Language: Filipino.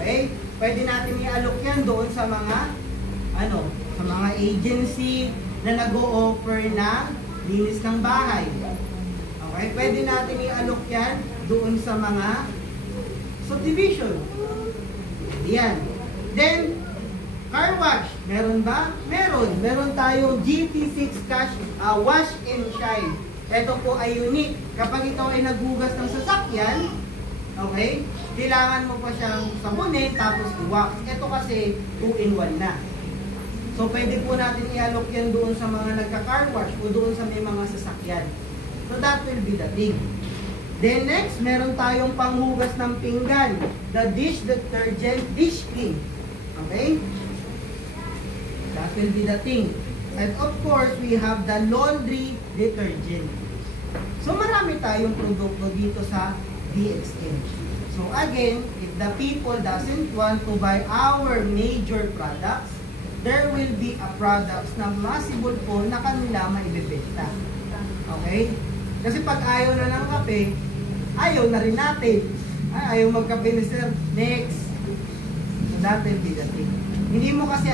Okay? Pwede natin i-allok yan doon sa mga sa mga agency na nag-o-offer ng linis ng bahay. Okay? Pwede natin i-allok yan doon sa mga subdivision. Yan. Then, car wash. Meron ba? Meron. Meron tayong GT6 cash wash and shine. Ito po ay unique. Kapag ikaw ay naghugas ng sasakyan, okay, kailangan mo pa siyang sabunin tapos i-wax. Ito kasi 2-in-1 na. So, pwede po natin i-allok yan doon sa mga nagka-car wash o doon sa may mga sasakyan. So, that will be the thing. Then next, meron tayong panghugas ng pinggan. The dish detergent dish clean. Okay? That will be the thing. And of course, we have the laundry detergent. So, marami tayong produkto dito sa DXM. So, again, if the people doesn't want to buy our major products, there will be a products na possible po na kanila maibibenta. Okay? Kasi pag ayaw na ng kape, ayaw na rin natin. Ayaw magkape ni sir. Next. So, that will be the thing. Hindi mo kasi